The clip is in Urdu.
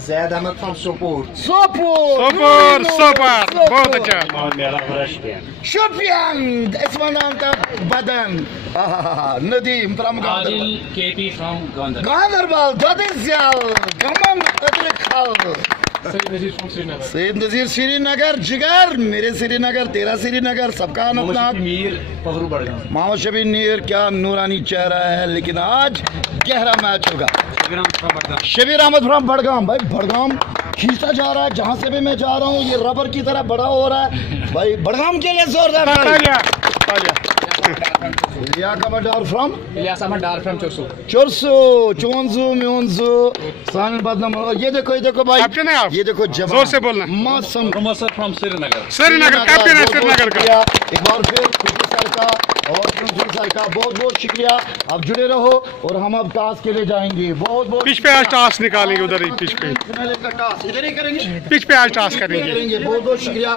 زید احمد فرام سوپور. سوپور بہت اچھا. شوپیان اسمان بدن. Nadeem from Adil KP from Gandharbal. Ganderbal دودیزیال گمان ادرکھل. سید نذیر سری نگر جگر میرے سری نگر تیرا سری نگر سب کا انتناگ. محمد شبیر نیر کیا نورانی چہرہ ہے لیکن آج گہرا میچ ہوگا. شبیر احمد فرام بڑگام. بھائی بڑگام کھینچتا جا رہا ہے جہاں سے بھی میں جا رہا ہوں یہ ربر کی طرح بڑا ہو رہا ہے. بھائی بڑگام کے لیے زوردار. الیاس احمد ڈار فرام چورسو چونزو میونزو سان بدنام. یہ دیکھو بھائی یہ دیکھو زور سے بولنا. موسم from Srinagar. سرینگر کیپٹن ہے سرینگر کا. ایک بار پھر سر کا اور سر کا بہت بہت شکریہ. آپ جڑے رہو اور ہم اب ٹاس کے لیے جائیں گے. بہت بہت پچ پہ آج ٹاس نکالیں گے. ادھر ہی پچ پہ ٹاس ادھر ہی کریں گے. پچ پہ آج ٹاس کریں گے. بہت بہت شکریہ.